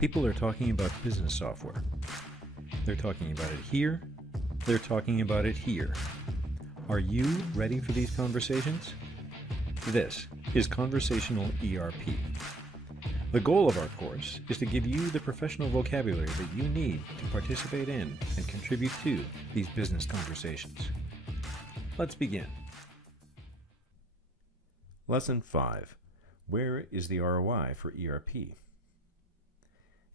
People are talking about business software. They're talking about it here. They're talking about it here. Are you ready for these conversations? This is Conversational ERP. The goal of our course is to give you the professional vocabulary that you need to participate in and contribute to these business conversations. Let's begin. Lesson 5. Where is the ROI for ERP?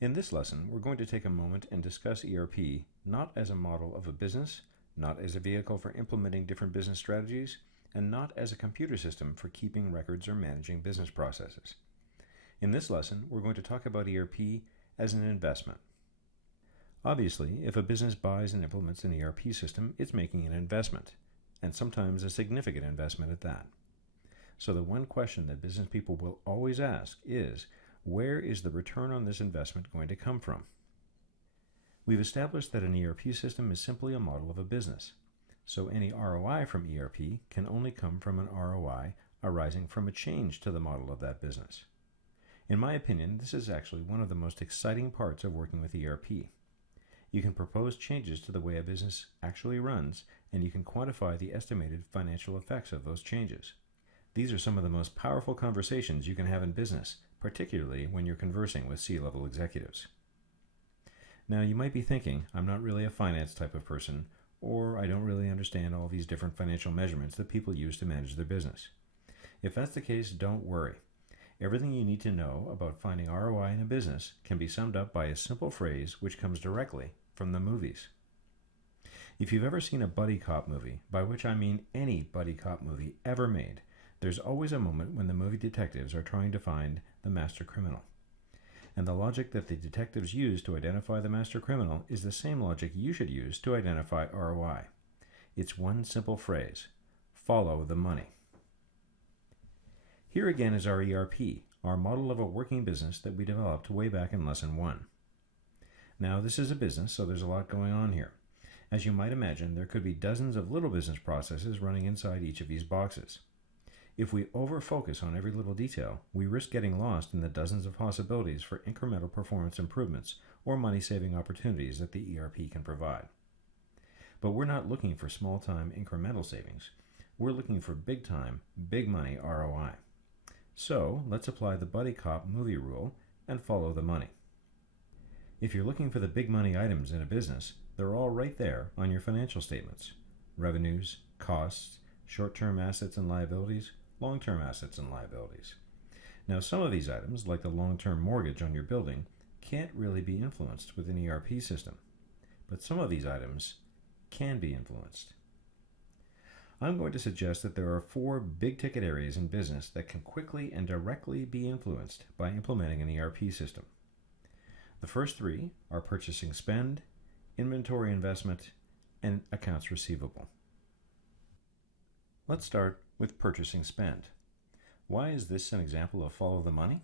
In this lesson, we're going to take a moment and discuss ERP not as a model of a business, not as a vehicle for implementing different business strategies, and not as a computer system for keeping records or managing business processes. In this lesson, we're going to talk about ERP as an investment. Obviously, if a business buys and implements an ERP system, it's making an investment, and sometimes a significant investment at that. So the one question that business people will always ask is, where is the return on this investment going to come from? We've established that an ERP system is simply a model of a business. So any ROI from ERP can only come from an ROI arising from a change to the model of that business. In my opinion, this is actually one of the most exciting parts of working with ERP. You can propose changes to the way a business actually runs, and you can quantify the estimated financial effects of those changes. These are some of the most powerful conversations you can have in business, particularly when you're conversing with C-level executives. Now, you might be thinking, I'm not really a finance type of person, or I don't really understand all these different financial measurements that people use to manage their business. If that's the case, don't worry. Everything you need to know about finding ROI in a business can be summed up by a simple phrase which comes directly from the movies. If you've ever seen a buddy cop movie, by which I mean any buddy cop movie ever made, there's always a moment when the movie detectives are trying to find the master criminal. And the logic that the detectives use to identify the master criminal is the same logic you should use to identify ROI. It's one simple phrase: follow the money. Here again is our ERP, our model of a working business that we developed way back in Lesson 1. Now, this is a business, so there's a lot going on here. As you might imagine, there could be dozens of little business processes running inside each of these boxes. If we over-focus on every little detail, we risk getting lost in the dozens of possibilities for incremental performance improvements or money-saving opportunities that the ERP can provide. But we're not looking for small-time incremental savings. We're looking for big-time, big-money ROI. So let's apply the buddy cop movie rule and follow the money. If you're looking for the big money items in a business, they're all right there on your financial statements: revenues, costs, short-term assets and liabilities, long-term assets and liabilities. Now, some of these items, like the long-term mortgage on your building, can't really be influenced with an ERP system, but some of these items can be influenced. I'm going to suggest that there are 4 big-ticket areas in business that can quickly and directly be influenced by implementing an ERP system. The first 3 are purchasing spend, inventory investment, and accounts receivable. Let's start with purchasing spend. Why is this an example of follow the money?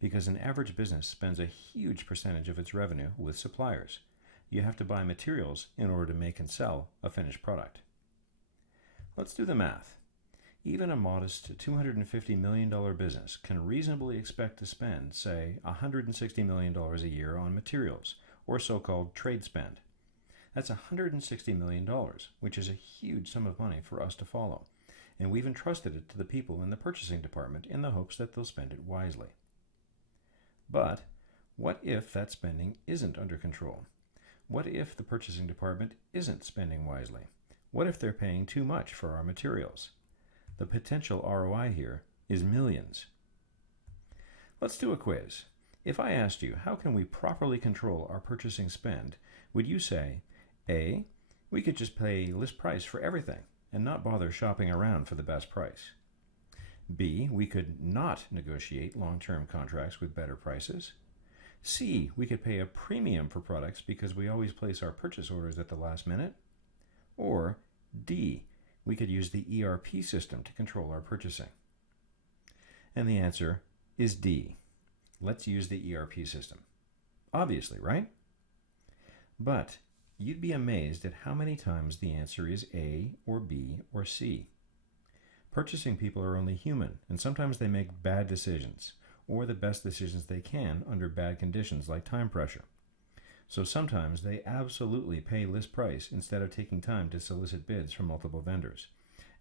Because an average business spends a huge percentage of its revenue with suppliers. You have to buy materials in order to make and sell a finished product. Let's do the math. Even a modest $250 million business can reasonably expect to spend, say, $160 million a year on materials, or so-called trade spend. That's $160 million, which is a huge sum of money for us to follow, and we've entrusted it to the people in the purchasing department in the hopes that they'll spend it wisely. But what if that spending isn't under control? What if the purchasing department isn't spending wisely? What if they're paying too much for our materials? The potential ROI here is millions. Let's do a quiz. If I asked you, how can we properly control our purchasing spend, would you say, A, we could just pay list price for everything and not bother shopping around for the best price? B, we could not negotiate long-term contracts with better prices? C, we could pay a premium for products because we always place our purchase orders at the last minute? Or D, we could use the ERP system to control our purchasing? And the answer is D. Let's use the ERP system. Obviously, right? But you'd be amazed at how many times the answer is A or B or C. Purchasing people are only human, and sometimes they make bad decisions, or the best decisions they can under bad conditions like time pressure. So sometimes they absolutely pay list price instead of taking time to solicit bids from multiple vendors.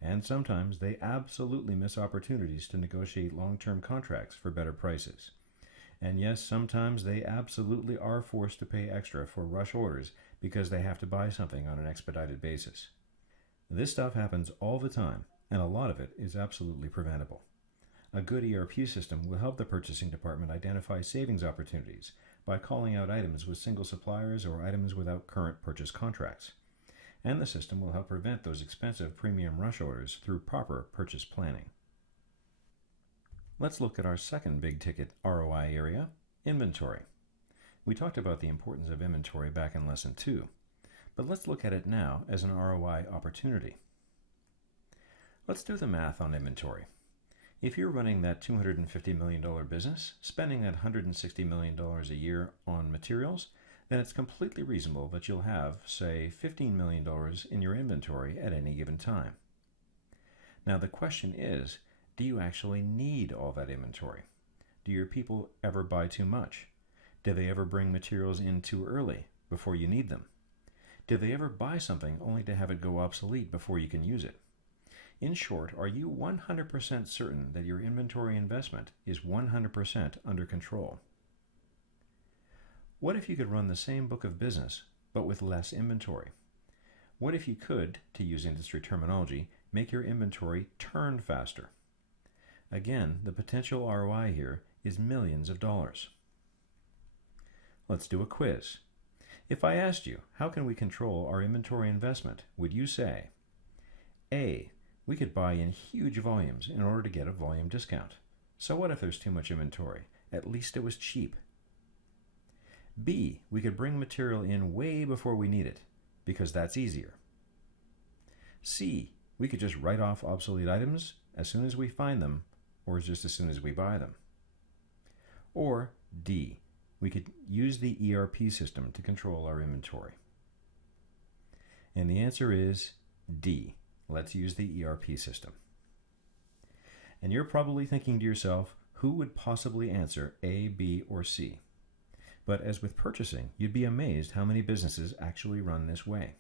And sometimes they absolutely miss opportunities to negotiate long-term contracts for better prices. And yes, sometimes they absolutely are forced to pay extra for rush orders because they have to buy something on an expedited basis. This stuff happens all the time, and a lot of it is absolutely preventable. A good ERP system will help the purchasing department identify savings opportunities by calling out items with single suppliers or items without current purchase contracts. And the system will help prevent those expensive premium rush orders through proper purchase planning. Let's look at our second big ticket ROI area, inventory. We talked about the importance of inventory back in Lesson 2, but let's look at it now as an ROI opportunity. Let's do the math on inventory. If you're running that $250 million business, spending that $160 million a year on materials, then it's completely reasonable that you'll have, say, $15 million in your inventory at any given time. Now the question is, do you actually need all that inventory? Do your people ever buy too much? Do they ever bring materials in too early, before you need them? Do they ever buy something only to have it go obsolete before you can use it? In short, are you 100% certain that your inventory investment is 100% under control? What if you could run the same book of business, but with less inventory? What if you could, to use industry terminology, make your inventory turn faster? Again, the potential ROI here is millions of dollars. Let's do a quiz. If I asked you, how can we control our inventory investment, would you say, A, we could buy in huge volumes in order to get a volume discount. So what if there's too much inventory? At least it was cheap. B, we could bring material in way before we need it, because that's easier. C, we could just write off obsolete items as soon as we find them, or just as soon as we buy them. Or D, we could use the ERP system to control our inventory. And the answer is D. Let's use the ERP system. And you're probably thinking to yourself, who would possibly answer A, B, or C? But as with purchasing, you'd be amazed how many businesses actually run this way.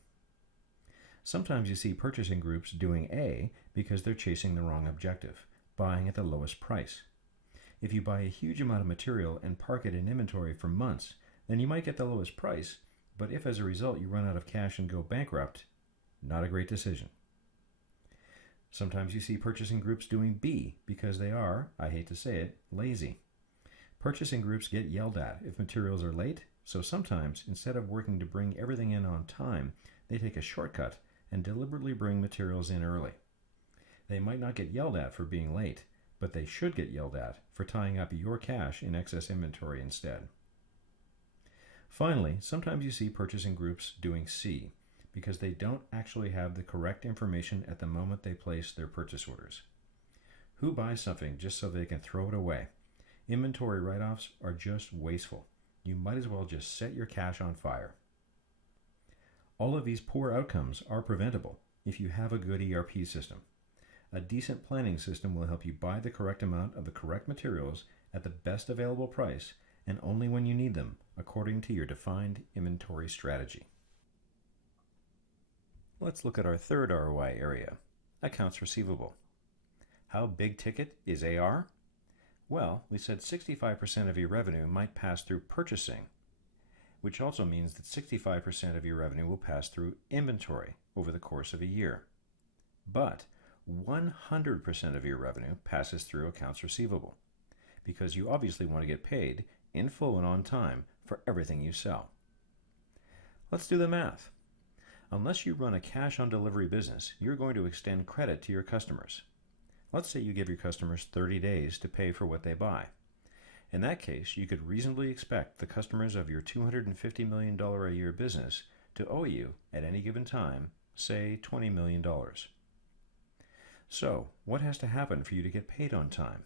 Sometimes you see purchasing groups doing A because they're chasing the wrong objective, buying at the lowest price. If you buy a huge amount of material and park it in inventory for months, then you might get the lowest price, but if as a result you run out of cash and go bankrupt, not a great decision. Sometimes you see purchasing groups doing B because they are, I hate to say it, lazy. Purchasing groups get yelled at if materials are late, so sometimes instead of working to bring everything in on time, they take a shortcut and deliberately bring materials in early. They might not get yelled at for being late, but they should get yelled at for tying up your cash in excess inventory instead. Finally, sometimes you see purchasing groups doing C because they don't actually have the correct information at the moment they place their purchase orders. Who buys something just so they can throw it away? Inventory write-offs are just wasteful. You might as well just set your cash on fire. All of these poor outcomes are preventable if you have a good ERP system. A decent planning system will help you buy the correct amount of the correct materials at the best available price and only when you need them, according to your defined inventory strategy. Let's look at our third ROI area, accounts receivable. How big ticket is AR? Well, we said 65% of your revenue might pass through purchasing, which also means that 65% of your revenue will pass through inventory over the course of a year. But 100% of your revenue passes through accounts receivable, because you obviously want to get paid in full and on time for everything you sell. Let's do the math. Unless you run a cash-on-delivery business, you're going to extend credit to your customers. Let's say you give your customers 30 days to pay for what they buy. In that case, you could reasonably expect the customers of your $250 million a year business to owe you, at any given time, say $20 million. So, what has to happen for you to get paid on time?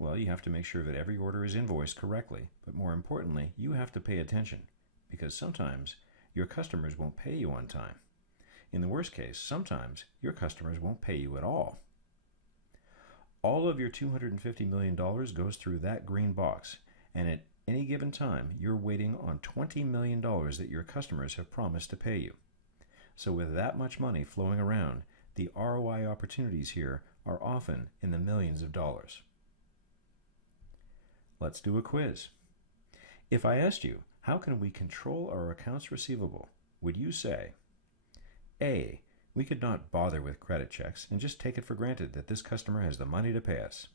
Well, you have to make sure that every order is invoiced correctly, but more importantly, you have to pay attention, because sometimes your customers won't pay you on time. In the worst case, sometimes your customers won't pay you at all. All of your $250 million goes through that green box, and at any given time, you're waiting on $20 million that your customers have promised to pay you. So with that much money flowing around, the ROI opportunities here are often in the millions of dollars. Let's do a quiz. If I asked you, how can we control our accounts receivable, would you say, A, we could not bother with credit checks and just take it for granted that this customer has the money to pay us?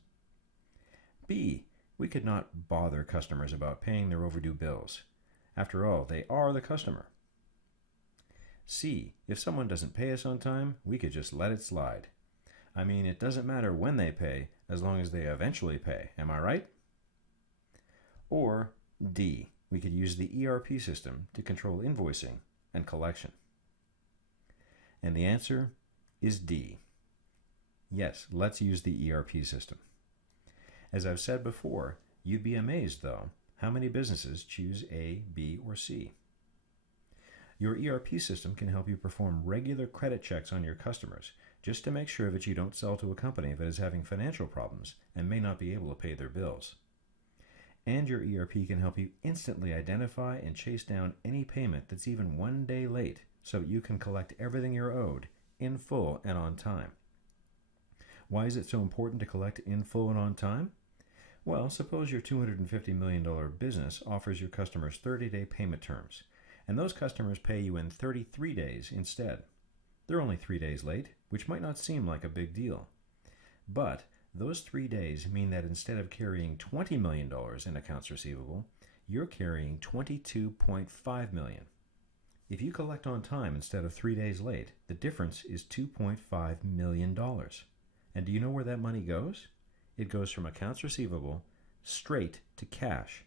B, we could not bother customers about paying their overdue bills. After all, they are the customer. C, if someone doesn't pay us on time, we could just let it slide. I mean, it doesn't matter when they pay, as long as they eventually pay. Am I right? Or D, we could use the ERP system to control invoicing and collection. And the answer is D. Yes, let's use the ERP system. As I've said before, you'd be amazed, though, how many businesses choose A, B, or C. Your ERP system can help you perform regular credit checks on your customers just to make sure that you don't sell to a company that is having financial problems and may not be able to pay their bills. And your ERP can help you instantly identify and chase down any payment that's even one day late so that you can collect everything you're owed in full and on time. Why is it so important to collect in full and on time? Well, suppose your $250 million business offers your customers 30-day payment terms, and those customers pay you in 33 days instead. They're only 3 days late, which might not seem like a big deal. But those 3 days mean that instead of carrying $20 million in accounts receivable, you're carrying $22.5 million. If you collect on time instead of 3 days late, the difference is $2.5 million. And do you know where that money goes? It goes from accounts receivable straight to cash.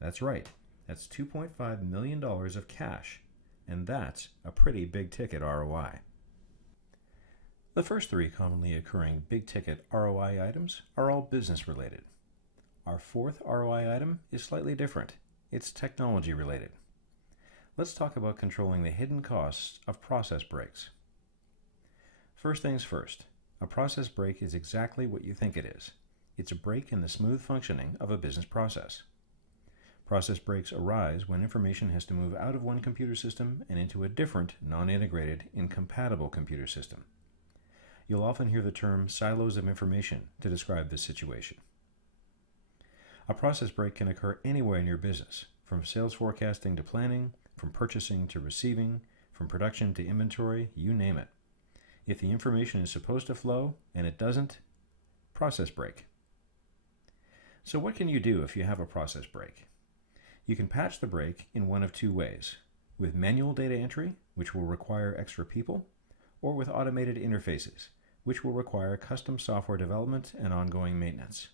That's right. That's $2.5 million of cash. And that's a pretty big ticket ROI. The first three commonly occurring big ticket ROI items are all business related. Our fourth ROI item is slightly different. It's technology related. Let's talk about controlling the hidden costs of process breaks. First things first, a process break is exactly what you think it is. It's a break in the smooth functioning of a business process. Process breaks arise when information has to move out of one computer system and into a different, non-integrated, incompatible computer system. You'll often hear the term silos of information to describe this situation. A process break can occur anywhere in your business, from sales forecasting to planning, from purchasing to receiving, from production to inventory, you name it. If the information is supposed to flow and it doesn't, process break. So what can you do if you have a process break? You can patch the break in one of two ways, with manual data entry, which will require extra people, or with automated interfaces, which will require custom software development and ongoing maintenance.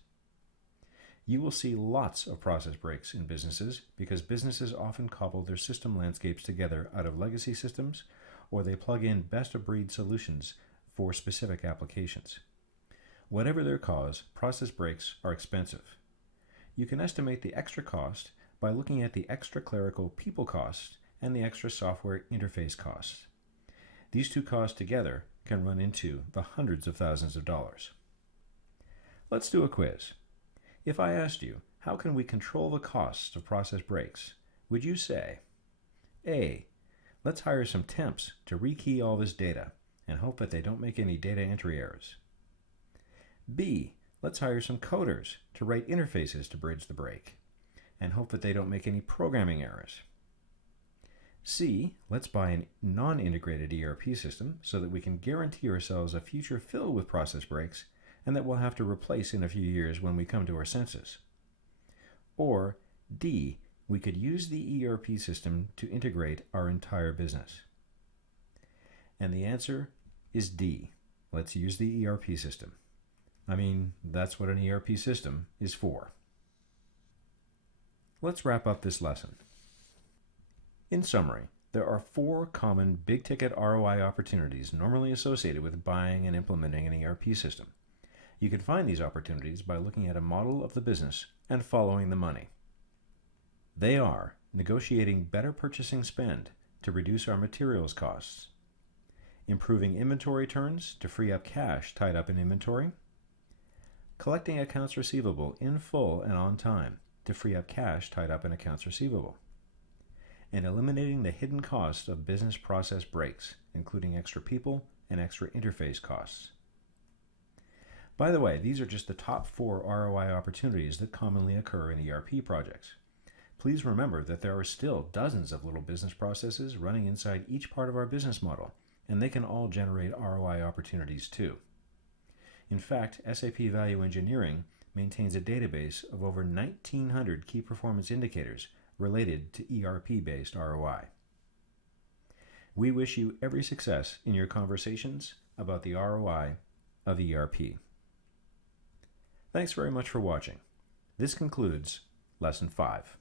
You will see lots of process breaks in businesses because businesses often cobble their system landscapes together out of legacy systems, or they plug in best-of-breed solutions for specific applications. Whatever their cause, process breaks are expensive. You can estimate the extra cost by looking at the extra clerical people costs and the extra software interface costs. These two costs together can run into the hundreds of thousands of dollars. Let's do a quiz. If I asked you, how can we control the costs of process breaks, would you say, A, let's hire some temps to rekey all this data and hope that they don't make any data entry errors? B, let's hire some coders to write interfaces to bridge the break and hope that they don't make any programming errors? C, let's buy a non-integrated ERP system so that we can guarantee ourselves a future filled with process breaks and that we'll have to replace in a few years when we come to our senses. Or D, we could use the ERP system to integrate our entire business. And the answer is D. Let's use the ERP system. I mean, that's what an ERP system is for. Let's wrap up this lesson. In summary, there are 4 common big-ticket ROI opportunities normally associated with buying and implementing an ERP system. You can find these opportunities by looking at a model of the business and following the money. They are negotiating better purchasing spend to reduce our materials costs, improving inventory turns to free up cash tied up in inventory, collecting accounts receivable in full and on time to free up cash tied up in accounts receivable, and eliminating the hidden costs of business process breaks, including extra people and extra interface costs. By the way, these are just the top 4 ROI opportunities that commonly occur in ERP projects. Please remember that there are still dozens of little business processes running inside each part of our business model, and they can all generate ROI opportunities too. In fact, SAP Value Engineering maintains a database of over 1,900 key performance indicators related to ERP-based ROI. We wish you every success in your conversations about the ROI of ERP. Thanks very much for watching. This concludes Lesson 5.